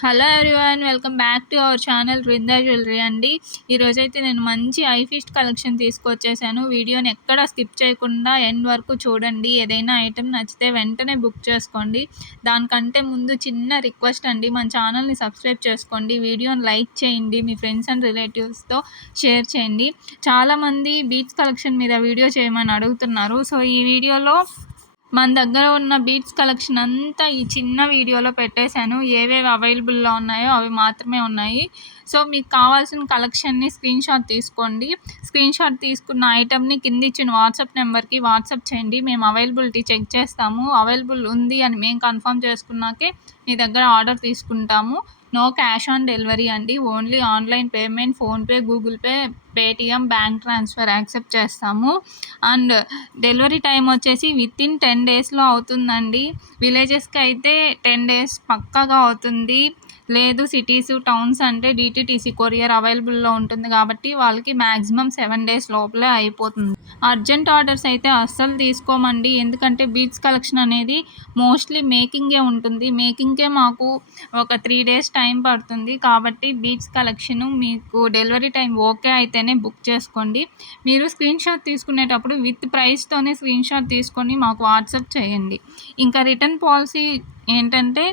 Hello everyone, welcome back to our channel Brinda jewellery అండి. ఈరోజైతే నేను మంచి ఐ ఫీస్ట్ కలెక్షన్ తీసుకొచ్చేసాను. వీడియోని ఎక్కడ స్కిప్ చేయకుండా ఎండ్ వరకు చూడండి. ఏదైనా ఐటెం నచ్చితే వెంటనే బుక్ చేసుకోండి. దానికంటే ముందు చిన్న రిక్వెస్ట్ అండి, మన ఛానల్ని సబ్స్క్రైబ్ చేసుకోండి, వీడియోని లైక్ చేయండి, మీ ఫ్రెండ్స్ అండ్ రిలేటివ్స్తో షేర్ చేయండి. చాలామంది బీట్స్ కలెక్షన్ మీద వీడియో చేయమని అడుగుతున్నారు. సో ఈ వీడియోలో మన దగ్గర ఉన్న బీట్స్ కలెక్షన్ అంతా ఈ చిన్న వీడియోలో పెట్టేశాను. ఏవేవి అవైలబుల్లో ఉన్నాయో అవి మాత్రమే ఉన్నాయి. సో మీకు కావాల్సిన కలెక్షన్ని స్క్రీన్ షాట్ తీసుకోండి. స్క్రీన్ షాట్ తీసుకున్న ఐటెంని కింద ఇచ్చిన వాట్సాప్ నెంబర్కి వాట్సాప్ చేయండి. మేము అవైలబిలిటీ చెక్ చేస్తాము. అవైలబుల్ ఉంది అని మేము కన్ఫర్మ్ చేసుకున్నాకే మీ దగ్గర ఆర్డర్ తీసుకుంటాము. నో క్యాష్ ఆన్ డెలివరీ అండి, only online payment, PhonePe, Google pay, Paytm, bank transfer accept చేస్తాము. అండ్ డెలివరీ టైం వచ్చేసి వితిన్ 10 డేస్లో అవుతుందండి. విలేజెస్కి అయితే 10 డేస్ పక్కాగా అవుతుంది. లేదు సిటీస్ టౌన్స్ అంటే డిటిటీసీ కొరియర్ అవైలబుల్లో ఉంటుంది కాబట్టి వాళ్ళకి మ్యాక్సిమం 7 డేస్ లోపలే అయిపోతుంది. అర్జెంట్ ఆర్డర్స్ అయితే అస్సలు తీసుకోమండి, ఎందుకంటే బీట్స్ కలెక్షన్ అనేది మోస్ట్లీ మేకింగే ఉంటుంది. మేకింగ్కే మాకు ఒక 3 డేస్ టైం పడుతుంది. కాబట్టి బీట్స్ కలెక్షన్ మీకు డెలివరీ టైం ఓకే అయితేనే బుక్ చేసుకోండి. మీరు స్క్రీన్ షాట్ తీసుకునేటప్పుడు విత్ ప్రైస్తోనే స్క్రీన్ షాట్ తీసుకొని మాకు వాట్సాప్ చేయండి. ఇంకా రిటర్న్ పాలసీ ఏంటంటే,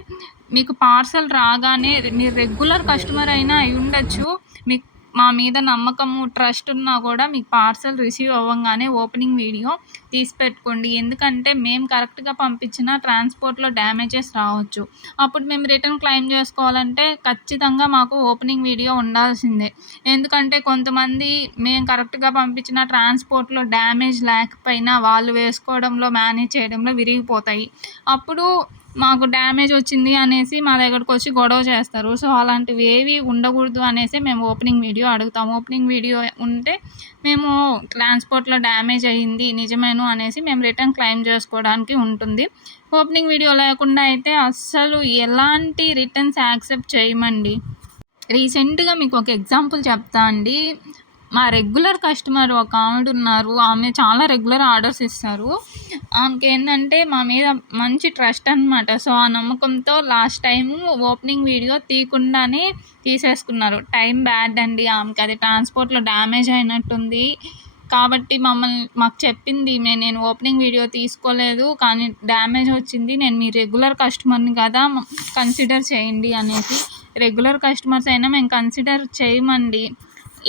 మీకు పార్సల్ రాగానే మీరు రెగ్యులర్ కస్టమర్ అయినా అయి ఉండొచ్చు, మీకు మా మీద నమ్మకము ట్రస్ట్ ఉన్నా కూడా మీకు పార్సల్ రిసీవ్ అవ్వగానే ఓపెనింగ్ వీడియో తీసి పెట్టుకోండి. ఎందుకంటే మేము కరెక్ట్గా పంపించిన ట్రాన్స్పోర్ట్లో డ్యామేజెస్ రావచ్చు. అప్పుడు మేము రిటర్న్ క్లెయిమ్ చేసుకోవాలంటే ఖచ్చితంగా మాకు ఓపెనింగ్ వీడియో ఉండాల్సిందే. ఎందుకంటే కొంతమంది మేము కరెక్ట్గా పంపించిన ట్రాన్స్పోర్ట్లో డ్యామేజ్ లేకపోయినా వాళ్ళు వేసుకోవడంలో మేనేజ్ చేయడంలో విరిగిపోతాయి. అప్పుడు మాకు డ్యామేజ్ వచ్చింది అనేసి మా దగ్గరకు వచ్చి గొడవ చేస్తారు. సో అలాంటివి ఏవి ఉండకూడదు అనేసి మేము ఓపెనింగ్ వీడియో అడుగుతాము. ఓపెనింగ్ వీడియో ఉంటే మేము ట్రాన్స్పోర్ట్లో డ్యామేజ్ అయ్యింది నిజమేను అనేసి మేము రిటర్న్ క్లెయిమ్ చేసుకోవడానికి ఉంటుంది. ఓపెనింగ్ వీడియో లేకుండా అయితే అస్సలు ఎలాంటి రిటర్న్స్ యాక్సెప్ట్ చేయమండి. రీసెంట్గా మీకు ఒక ఎగ్జాంపుల్ చెప్తా అండి. మా రెగ్యులర్ కస్టమర్ ఒక ఆవిడ ఉన్నారు. ఆమె చాలా రెగ్యులర్ ఆర్డర్స్ ఇస్తారు. ఆమెకి ఏంటంటే మా మీద మంచి ట్రస్ట్ అనమాట. సో ఆ నమ్మకంతో లాస్ట్ టైము ఓపెనింగ్ వీడియో తీయకుండానే తీసేసుకున్నారు. టైం బ్యాడ్ అండి, ఆమెకి అది ట్రాన్స్పోర్ట్లో డ్యామేజ్ అయినట్టుంది. కాబట్టి మాకు చెప్పింది, నేను ఓపెనింగ్ వీడియో తీసుకోలేదు కానీ డ్యామేజ్ వచ్చింది, నేను మీ రెగ్యులర్ కస్టమర్ని కదా కన్సిడర్ చేయండి అనేసి. రెగ్యులర్ కస్టమర్స్ అయినా మేము కన్సిడర్ చేయమండి,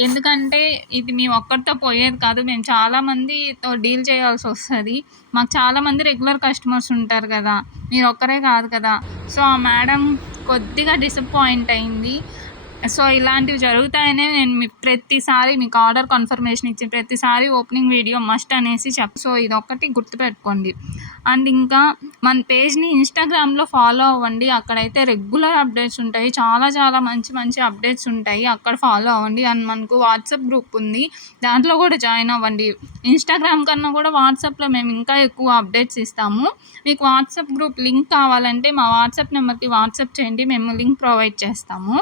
ఎందుకంటే ఇది మేము ఒక్కరితో పోయేది కాదు, మేము చాలామందితో డీల్ చేయాల్సి వస్తుంది. మాకు చాలామంది రెగ్యులర్ కస్టమర్స్ ఉంటారు కదా, మీరు ఒక్కరే కాదు కదా. సో ఆ మేడం కొద్దిగా డిసప్పాయింట్ అయింది. సో ఇలాంటివి జరుగుతాయనే నేను ప్రతిసారి మీకు ఆర్డర్ కన్ఫర్మేషన్ ఇచ్చి ప్రతిసారి ఓపెనింగ్ వీడియో మస్ట్ అనేసి సో ఇదొక్కటి గుర్తుపెట్టుకోండి. అండ్ ఇంకా మన పేజ్ని ఇన్స్టాగ్రామ్లో ఫాలో అవ్వండి. అక్కడైతే రెగ్యులర్ అప్డేట్స్ ఉంటాయి, చాలా చాలా మంచి మంచి అప్డేట్స్ ఉంటాయి, అక్కడ ఫాలో అవ్వండి. అండ్ మనకు వాట్సాప్ గ్రూప్ ఉంది, దాంట్లో కూడా జాయిన్ అవ్వండి. ఇన్స్టాగ్రామ్ కన్నా కూడా వాట్సాప్లో మేము ఇంకా ఎక్కువ అప్డేట్స్ ఇస్తాము. మీకు వాట్సాప్ గ్రూప్ లింక్ కావాలంటే మా వాట్సాప్ నెంబర్కి వాట్సాప్ చేయండి, మేము లింక్ ప్రొవైడ్ చేస్తాము.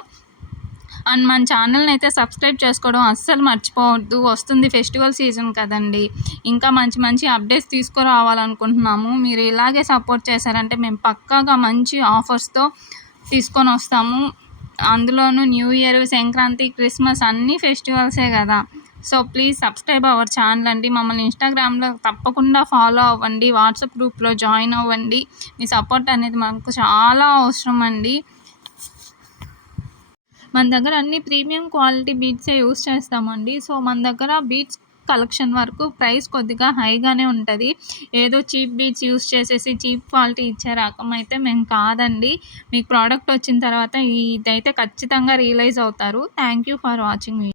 అండ్ మన ఛానల్ని అయితే సబ్స్క్రైబ్ చేసుకోవడం అస్సలు మర్చిపోవద్దు. వస్తుంది ఫెస్టివల్ సీజన్ కదండి, ఇంకా మంచి మంచి అప్డేట్స్ తీసుకురావాలనుకుంటున్నాము. మీరు ఇలాగే సపోర్ట్ చేశారంటే మేము పక్కాగా మంచి ఆఫర్స్తో తీసుకొని వస్తాము. అందులోనూ న్యూ ఇయర్, సంక్రాంతి, క్రిస్మస్ అన్నీ ఫెస్టివల్సే కదా. So please subscribe our channel అండి. మమ్మల్ని ఇన్స్టాగ్రామ్లో తప్పకుండా ఫాలో అవ్వండి, వాట్సాప్ గ్రూప్లో జాయిన్ అవ్వండి. మీ సపోర్ట్ అనేది మాకు చాలా అవసరం అండి. మన దగ్గర అన్ని ప్రీమియం క్వాలిటీ బీట్సే యూస్ చేస్తామండి. సో మన దగ్గర బీట్స్ కలెక్షన్ వరకు ప్రైస్ కొద్దిగా హైగానే ఉంటుంది. ఏదో చీప్ బీట్స్ యూస్ చేసేసి చీప్ క్వాలిటీ ఇచ్చే రకం అయితే మేము కాదండి. మీకు ప్రోడక్ట్ వచ్చిన తర్వాత ఇదైతే ఖచ్చితంగా రియలైజ్ అవుతారు. Thank you for watching.